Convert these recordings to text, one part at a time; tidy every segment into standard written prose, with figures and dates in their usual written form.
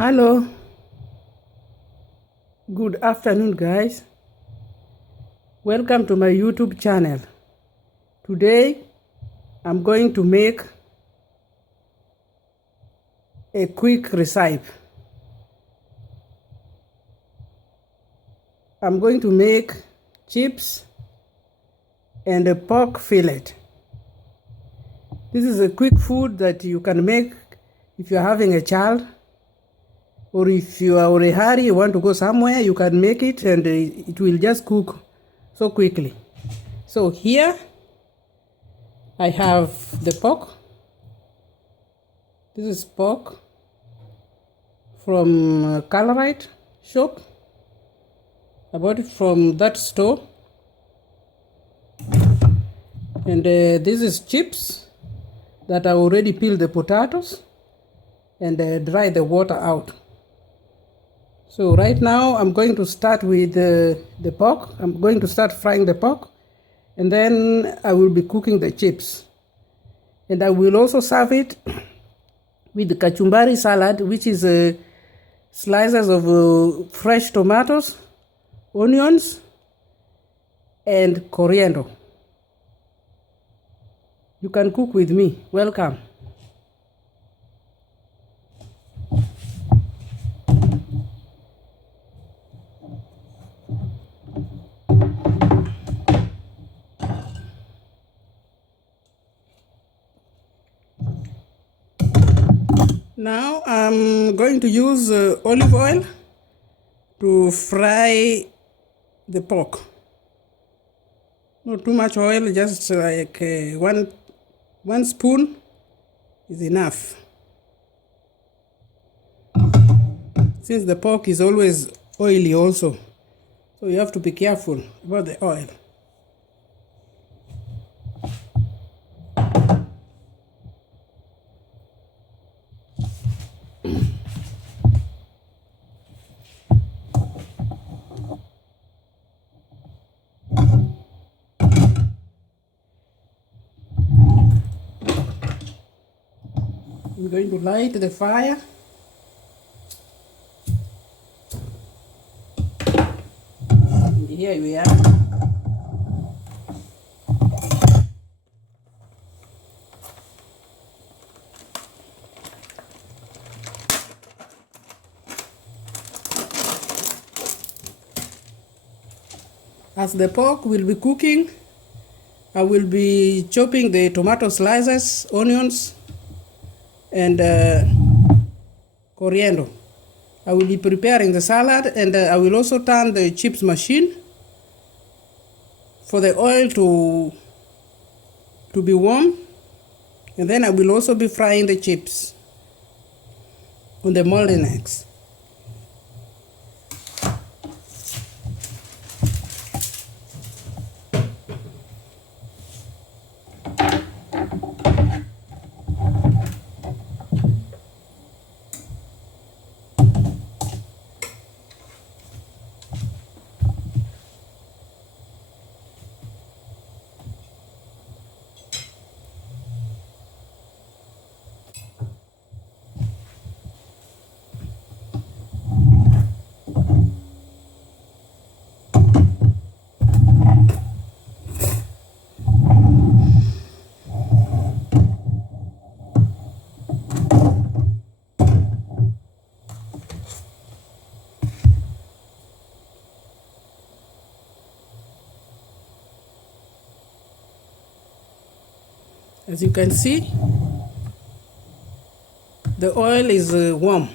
Hello, good afternoon, guys. Welcome to my YouTube channel. Today, I'm going to make a quick recipe. I'm going to make chips and a pork fillet. This is a quick food that you can make if you're having a child, or if you are in a hurry, you want to go somewhere, you can make it and it will just cook so quickly. So here I have the pork. This is pork from Colorite shop. I bought it from that store. And this is chips that I already peeled the potatoes and dry the water out. So right now I'm going to start with the pork. I'm going to start frying the pork, and then I will be cooking the chips. And I will also serve it with the kachumbari salad, which is slices of fresh tomatoes, onions, and coriander. You can cook with me. Welcome. Now I'm going to use olive oil to fry the pork. Not too much oil, just like one spoon is enough. Since the pork is always oily also, so you have to be careful about the oil. I'm going to light the fire. And here we are. As the pork will be cooking, I will be chopping the tomato slices, onions, and coriander. I will be preparing the salad, and I will also turn the chips machine for the oil to be warm, and then I will also be frying the chips on the molnex. As you can see, the oil is warm.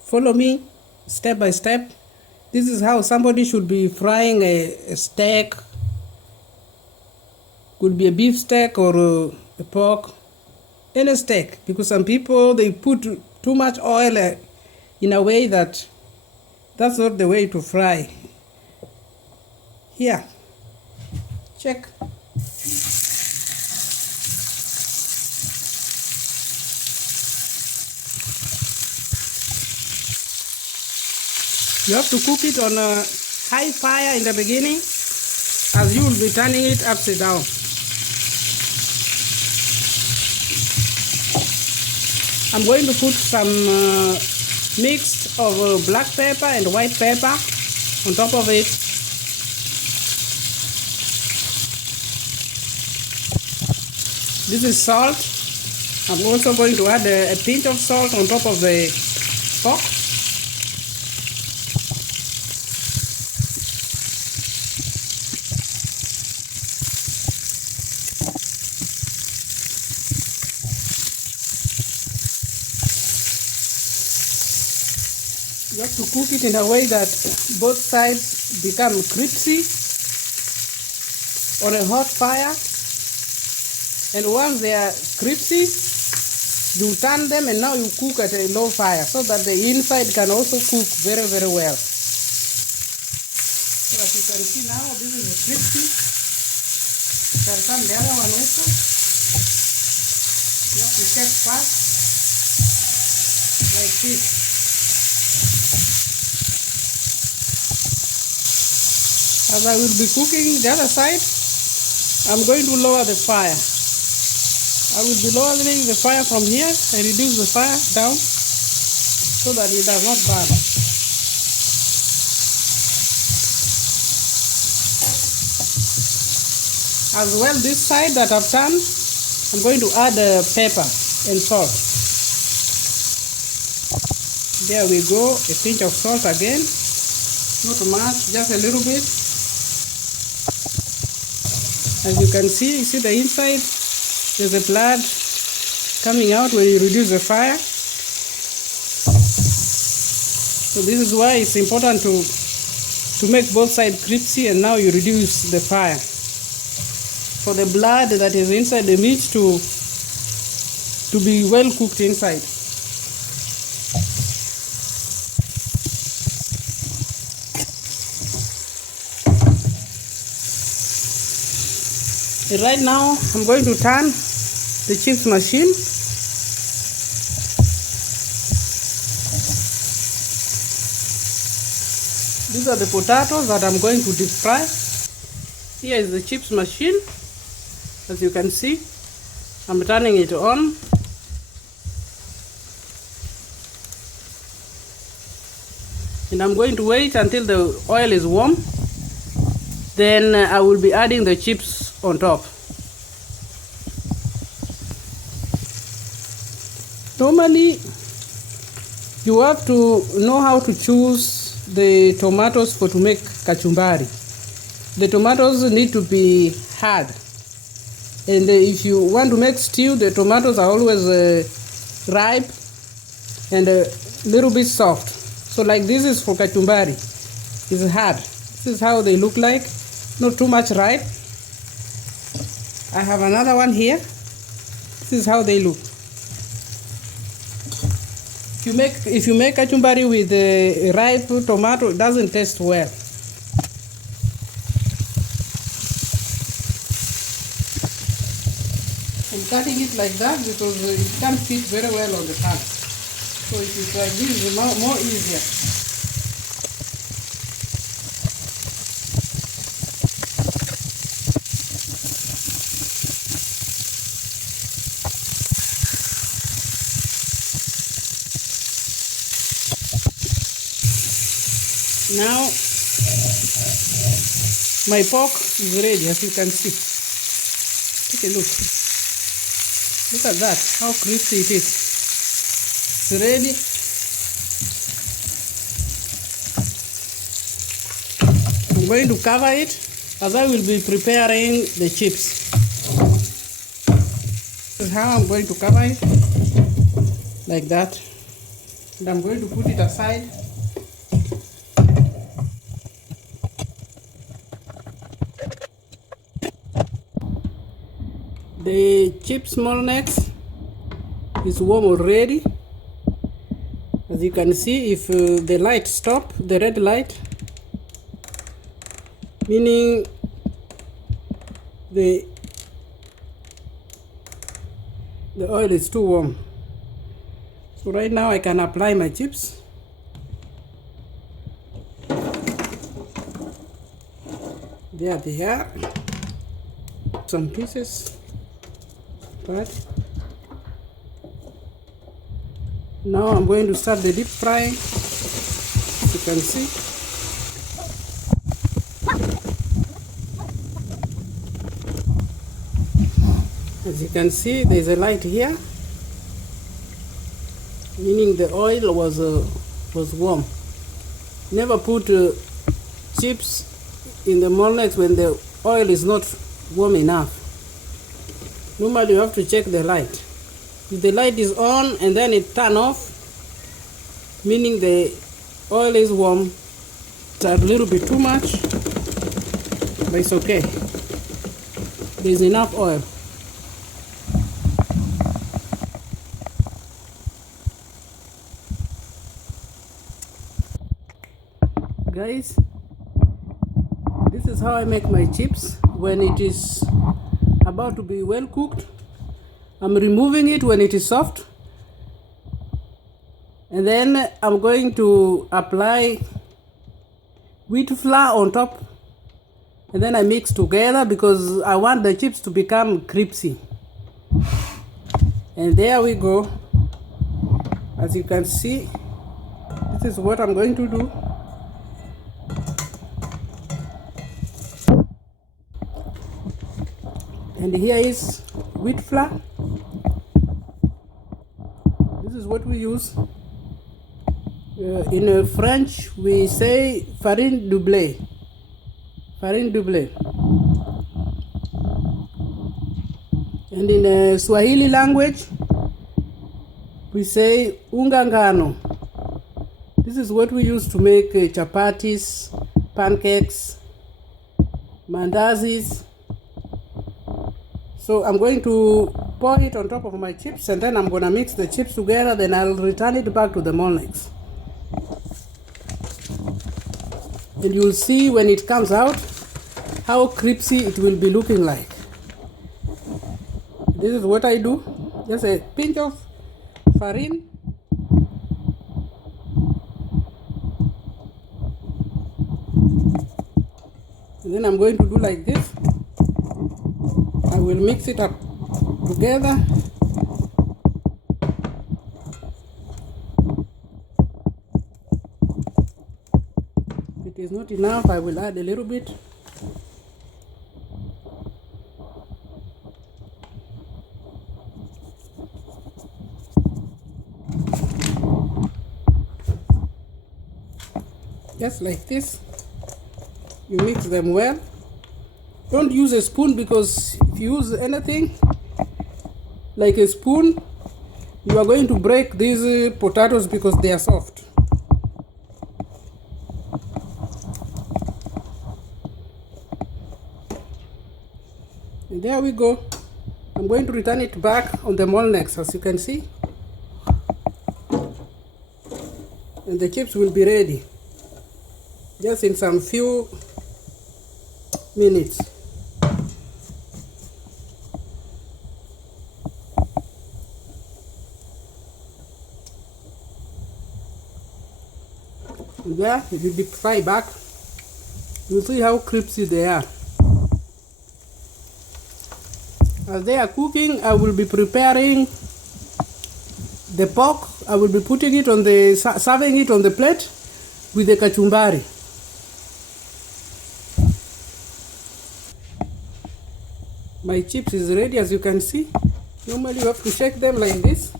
Follow me step by step. This is how somebody should be frying a steak. Could be a beef steak or a pork, any steak, because some people, they put too much oil in a way that's not the way to fry. Here, check. You have to cook it on a high fire in the beginning, as you will be turning it upside down. I'm going to put some mix of black pepper and white pepper on top of it. This is salt. I'm also going to add a pinch of salt on top of the pork. You have to cook it in a way that both sides become crispy on a hot fire. And once they are crispy, you turn them and now you cook at a low fire so that the inside can also cook very, very well. So as you can see now, this is a crispy. You can turn the other one also. You have to check fast, like this. As I will be cooking the other side, I'm going to lower the fire. I will be lowering the fire from here and reduce the fire down so that it does not burn. As well, this side that I've turned, I'm going to add pepper and salt. There we go, a pinch of salt again, not much, just a little bit. As you can see the inside, there's a blood coming out when you reduce the fire. So this is why it's important to make both sides crispy, and now you reduce the fire for the blood that is inside the meat to be well cooked inside. And right now I'm going to turn the chips machine. These are the potatoes that I'm going to deep fry. Here is the chips machine. As you can see, I'm turning it on. And I'm going to wait until the oil is warm. Then I will be adding the chips on top. Normally, you have to know how to choose the tomatoes to make kachumbari. The tomatoes need to be hard. And if you want to make stew, the tomatoes are always ripe and a little bit soft. So like this is for kachumbari. It's hard. This is how they look like. Not too much ripe. I have another one here. This is how they look. If you make kachumbari with ripe tomato, it doesn't taste well. I'm cutting it like that because it can't fit very well on the pan. So if it's like this, it's more easier. Now my pork is ready, as you can see. Take a look. Look at that, how crispy it is. It's ready. I'm going to cover it as I will be preparing the chips. This is how I'm going to cover it, like that. And I'm going to put it aside. The chips molnex is warm already. As you can see, if the light stop, the red light, meaning the oil is too warm. So right now I can apply my chips. There they are. Some pieces. But Now I'm going to start the deep frying. As you can see. As you can see, there's a light here, meaning the oil was warm. Never put chips in the molnex when the oil is not warm enough. Normally you have to check the light. If the light is on and then it turn off, meaning the oil is warm. It's a little bit too much, but it's okay. There's enough oil. Guys, this is how I make my chips when it is about to be well cooked. I'm removing it when it is soft, and then I'm going to apply wheat flour on top, and then I mix together because I want the chips to become cripsy. And there we go. As you can see, this is what I'm going to do. And here is wheat flour. This is what we use. In French, we say farine de blé. Farine de blé. And in Swahili language, we say unga ngano. This is what we use to make chapatis, pancakes, mandazis. So I'm going to pour it on top of my chips, and then I'm going to mix the chips together, then I'll return it back to the molnex. And you'll see when it comes out how cripsy it will be looking like. This is what I do. Just a pinch of farine. And then I'm going to do like this. I will mix it up together. If it is not enough, I will add a little bit. Just like this. You mix them well. Don't use a spoon, because if you use anything like a spoon, you are going to break these potatoes because they are soft. And there we go. I'm going to return it back on the molnex, as you can see. And the chips will be ready just in some few minutes. There, it will be fried back. You'll see how crispy they are. As they are cooking, I will be preparing the pork. I will be putting it on the, serving it on the plate with the kachumbari. My chips is ready, as you can see. Normally you have to shake them like this.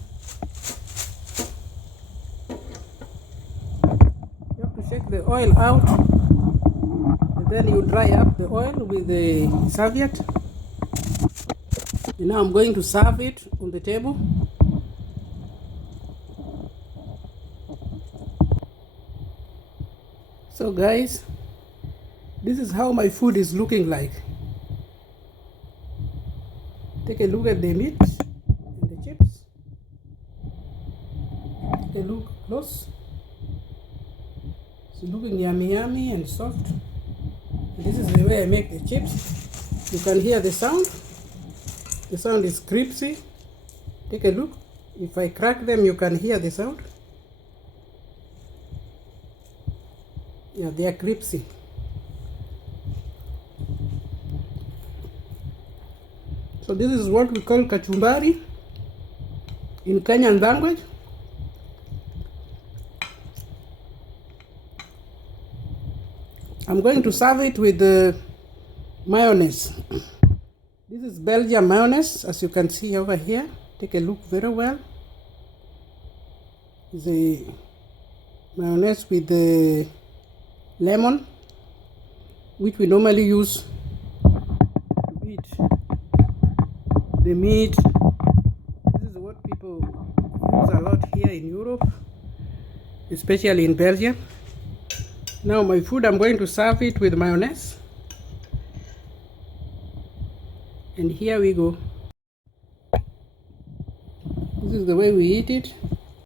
You have to shake the oil out, and then you dry up the oil with the serviette. And now I'm going to serve it on the table. So guys, this is how my food is looking like. Take a look at the meat and the chips. Take a look close. It's looking yummy yummy and soft. This is the way I make the chips. You can hear the sound. The sound is cripsy. Take a look. If I crack them, you can hear the sound. Yeah, they are cripsy. So this is what we call kachumbari in Kenyan language. I'm going to serve it with the mayonnaise. This is Belgian mayonnaise, as you can see over here. Take a look very well. The mayonnaise with the lemon, which we normally use to eat the meat. This is what people use a lot here in Europe, especially in Belgium. Now my food, I'm going to serve it with mayonnaise. And here we go. This is the way we eat it.